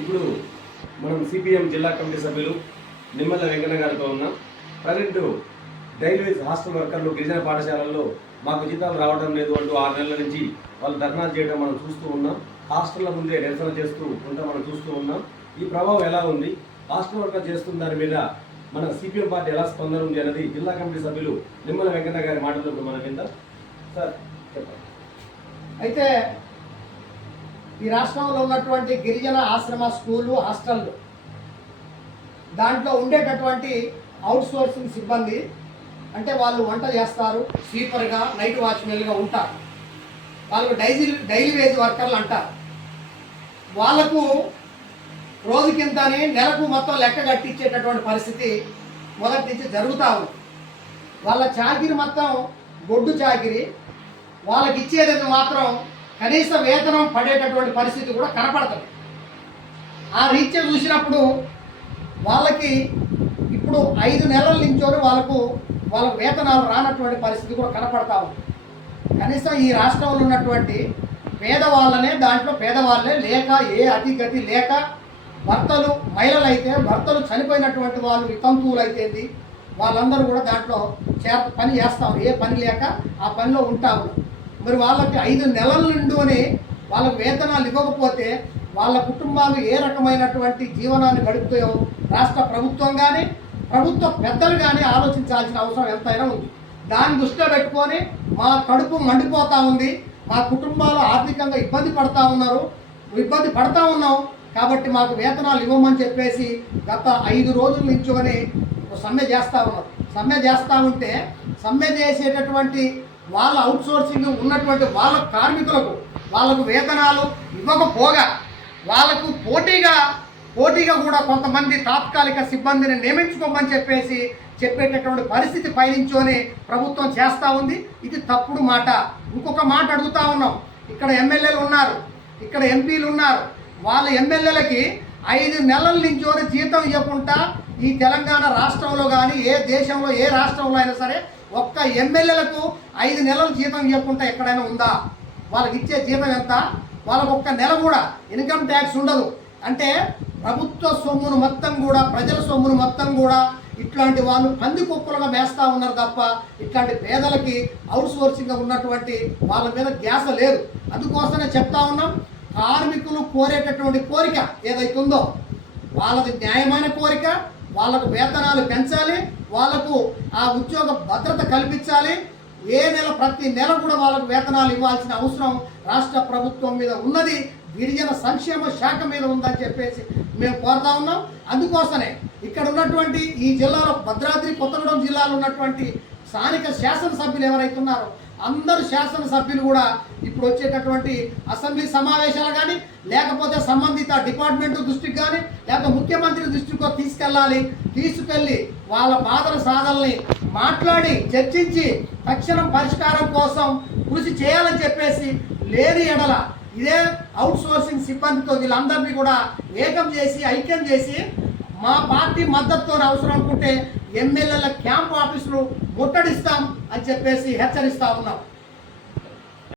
ఇప్పుడు మనం సిపిఎం జిల్లా కమిటీ సభ్యులు నిమ్మల వెంకన్న గారితో ఉన్నాం. ప్రజెంట్ రైల్వేస్ హాస్టల్ వర్కర్లు గిరిజన పాఠశాలల్లో మాకు జీతాలు రావడం లేదు అంటూ ఆరు నెలల నుంచి వాళ్ళు ధర్నా చేయడం మనం చూస్తూ ఉన్నాం. హాస్టల్ల ముందే నిరసన చేస్తూ ఉంటాం మనం చూస్తూ ఉన్నాం. ఈ ప్రభావం ఎలా ఉంది? హాస్టల్ వర్కర్ చేస్తున్న దాని మీద మన సిపిఎం పార్టీ ఎలా స్పందన ఉంది అనేది జిల్లా కమిటీ సభ్యులు నిమ్మల వెంకన్న గారి మాటలు మన కింద సార్ చెప్పండి. అయితే ఈ రాష్ట్రంలో ఉన్నటువంటి గిరిజన ఆశ్రమ స్కూలు హాస్టళ్ళు. దాంట్లో ఉండేటటువంటి అవుట్ సోర్సింగ్ సిబ్బంది అంటే వాళ్ళు వంట చేస్తారు స్వీపర్గా నైట్ వాచ్మెన్గా ఉంటారు. వాళ్ళకు డైలీ డైలీ వేజ్ వర్కర్లు అంటారు. వాళ్ళకు రోజుకింతని నెలకు మొత్తం లెక్క కట్టించేటటువంటి పరిస్థితి మొదటి నుంచి జరుగుతూ ఉంది. వాళ్ళ చాకిరి మొత్తం గొడ్డు చాకిరి. వాళ్ళకి ఇచ్చేది మాత్రం కనీస వేతనం పడేటటువంటి పరిస్థితి కూడా కనపడుతుంది ఆ రీత్యా చూసినప్పుడు వాళ్ళకి ఇప్పుడు ఐదు నెలల నుంచో వాళ్ళకు వాళ్ళ వేతనాలు రానటువంటి పరిస్థితి కూడా కనపడతా ఉంది. కనీసం ఈ రాష్ట్రంలో ఉన్నటువంటి పేదవాళ్ళనే దాంట్లో పేదవాళ్ళే లేక ఏ అతిగతి లేక భర్తలు మహిళలు అయితే భర్తలు చనిపోయినటువంటి వాళ్ళు వితంతువులు అయితేంది వాళ్ళందరూ కూడా దాంట్లో చే పని చేస్తాం ఏ పని లేక ఆ పనిలో ఉంటాము మరి వాళ్ళకి ఐదు నెలల నుండి వాళ్ళకు వేతనాలు ఇవ్వకపోతే వాళ్ళ కుటుంబాలు ఏ రకమైనటువంటి జీవనాన్ని గడుపుతాయో రాష్ట్ర ప్రభుత్వం కానీ ప్రభుత్వ పెద్దలు కానీ ఆలోచించాల్సిన అవసరం ఎంతైనా ఉంది. దాన్ని దృష్టిలో పెట్టుకొని మా కడుపు మండిపోతూ ఉంది మా కుటుంబాలు ఆర్థికంగా ఇబ్బంది పడతా ఉన్నారు ఇబ్బంది పడతా ఉన్నాం కాబట్టి మాకు వేతనాలు ఇవ్వమని చెప్పేసి గత ఐదు రోజుల నుంచోని సమ్మె చేస్తూ ఉన్నారు. సమ్మె చేస్తూ ఉంటే సమ్మె చేసేటటువంటి వాళ్ళ అవుట్సోర్సింగ్ ఉన్నటువంటి వాళ్ళ కార్మికులకు వాళ్ళకు వేతనాలు ఇవ్వకపోగా వాళ్ళకు పోటీగా పోటీగా కూడా కొంతమంది తాత్కాలిక సిబ్బందిని నియమించుకోమని చెప్పేసి చెప్పేటటువంటి పరిస్థితి పయనించోని ప్రభుత్వం చేస్తూ ఉంది. ఇది తప్పుడు మాట. ఇంకొక మాట అడుగుతా ఉన్నాం. ఇక్కడ ఎమ్మెల్యేలు ఉన్నారు ఇక్కడ ఎంపీలు ఉన్నారు. వాళ్ళ ఎమ్మెల్యేలకి ఐదు నెలల నుంచి జీతం ఇవ్వకుండా ఈ తెలంగాణ రాష్ట్రంలో కానీ ఏ దేశంలో ఏ రాష్ట్రంలో అయినా సరే ఒక్క ఎమ్మెల్యేలకు ఐదు నెలల జీతం ఇవ్వకుండా ఎక్కడైనా ఉందా? వాళ్ళకి ఇచ్చే జీతం ఎంత? వాళ్ళకు ఒక్క నెల కూడా ఇన్కమ్ ట్యాక్స్ ఉండదు. అంటే ప్రభుత్వ సొమ్మును మొత్తం కూడా ప్రజల సొమ్మును మొత్తం కూడా ఇట్లాంటి వాళ్ళు పందికొక్కులుగా కుక్కలుగా ఉన్నారు తప్ప ఇట్లాంటి పేదలకి అవుట్సోర్సింగ్గా ఉన్నటువంటి వాళ్ళ మీద గ్యాస లేదు. అందుకోసమే చెప్తా ఉన్నాం కార్మికులు కోరేటటువంటి కోరిక ఏదైతే ఉందో వాళ్ళది న్యాయమైన కోరిక వాళ్ళకు వేతనాలు పెంచాలి వాళ్ళకు ఆ ఉద్యోగ భద్రత కల్పించాలి ఏ నెల ప్రతి నెల కూడా వాళ్ళకు వేతనాలు ఇవ్వాల్సిన అవసరం రాష్ట్ర ప్రభుత్వం మీద ఉన్నది. గిరిజన సంక్షేమ శాఖ మీద ఉందని చెప్పేసి మేము కోరుతా ఉన్నాం. అందుకోసమే ఇక్కడ ఉన్నటువంటి ఈ జిల్లాలో భద్రాద్రి కొత్తగూడెం జిల్లాలో ఉన్నటువంటి స్థానిక శాసనసభ్యులు ఎవరైతే ఉన్నారో అందరు శాసనసభ్యులు కూడా ఇప్పుడు వచ్చేటటువంటి అసెంబ్లీ సమావేశాలు కానీ లేకపోతే సంబంధిత డిపార్ట్మెంట్ దృష్టికి కానీ లేకపోతే ముఖ్యమంత్రి దృష్టికి తీసుకెళ్ళాలి తీసుకెళ్ళి వాళ్ళ బాధల సాధనల్ని మాట్లాడి చర్చించి తక్షణం పరిష్కారం కోసం కృషి చేయాలని చెప్పేసి లేని ఎడల ఇదే అవుట్ సోర్సింగ్ సిబ్బందితో వీళ్ళందరినీ కూడా ఏకం చేసి ఐక్యం చేసి మా పార్టీ మద్దతుతో అవసరం అనుకుంటే ఎమ్మెల్యేల క్యాంప్ ఆఫీసులు ముట్టడిస్తాం అని చెప్పేసి హెచ్చరిస్తా ఉన్నాం.